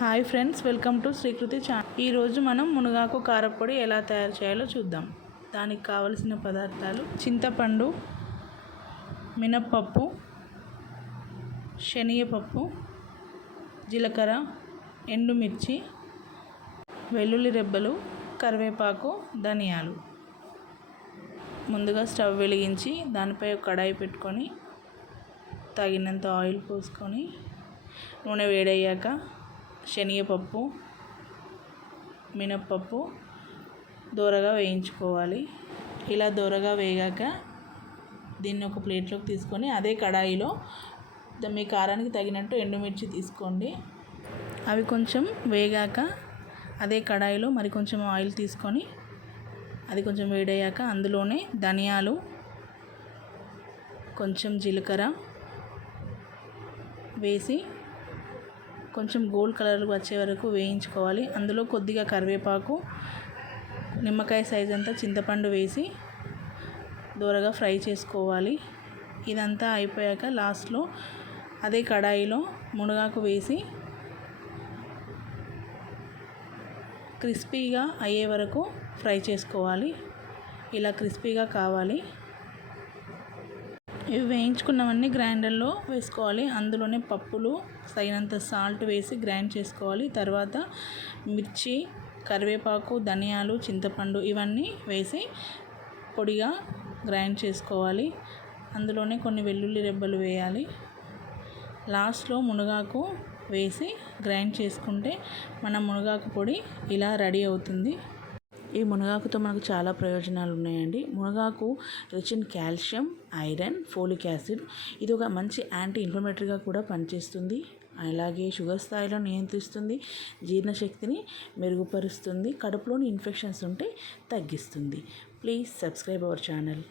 Hi friends welcome to Srikriti channel. ఈరోజు మనం మునగాకు కారపొడి ఎలా తయారు చేయాలో చూద్దాం. దానికి కావలసిన పదార్థాలు చింతపండు మినప్పప్పు శనగపప్పు జీలకర్ర ఎండుమిర్చి వెల్లుల్లి రెబ్బలు కరివేపాకు ధనియాలు. ముందుగా స్టవ్ వెలిగించి దానిపై ఒక కడాయి పెట్టుకొని తగినంత ఆయిల్ పోసుకొని నూనె వేడయ్యాక శనగపప్పు మినప్పప్పు దోరగా వేయించుకోవాలి. ఇలా దోరగా వేగాక దీన్ని ఒక ప్లేట్లోకి తీసుకొని అదే కడాయిలో మీ కారానికి తగినట్టు ఎండుమిర్చి తీసుకోండి. అవి కొంచెం వేగాక అదే కడాయిలో మరి కొంచెం ఆయిల్ తీసుకొని అది కొంచెం వేడయ్యాక అందులోనే ధనియాలు కొంచెం జీలకర్ర వేసి కొంచెం గోల్డ్ కలర్ వచ్చే వరకు వేయించుకోవాలి. అందులో కొద్దిగా కరివేపాకు నిమ్మకాయ సైజ్ అంతా చింతపండు వేసి దూరగా ఫ్రై చేసుకోవాలి. ఇదంతా అయిపోయాక లాస్ట్లో అదే కడాయిలో మునగాకు వేసి క్రిస్పీగా అయ్యే వరకు ఫ్రై చేసుకోవాలి. ఇలా క్రిస్పీగా కావాలి. ఇవి వేయించుకున్నవన్నీ గ్రైండర్లో వేసుకోవాలి. అందులోనే పప్పులు తగినంత సాల్ట్ వేసి గ్రైండ్ చేసుకోవాలి. తర్వాత మిర్చి కరివేపాకు ధనియాలు చింతపండు ఇవన్నీ వేసి పొడిగా గ్రైండ్ చేసుకోవాలి. అందులోనే కొన్ని వెల్లుల్లి రెబ్బలు వేయాలి. లాస్ట్లో మునగాకు వేసి గ్రైండ్ చేసుకుంటే మన మునగాకు పొడి ఇలా రెడీ అవుతుంది. ఈ మునగాకుతో మనకు చాలా ప్రయోజనాలు ఉన్నాయండి మునగాకు rich in calcium iron folic acid ఇది ఒక మంచి యాంటీ ఇన్ఫ్లమేటరీగా కూడా పనిచేస్తుంది. అలాగే షుగర్ స్థాయిలో నియంత్రిస్తుంది. జీర్ణశక్తిని మెరుగుపరుస్తుంది. కడుపులోని ఇన్ఫెక్షన్స్ ఉంటే తగ్గిస్తుంది. Please subscribe our channel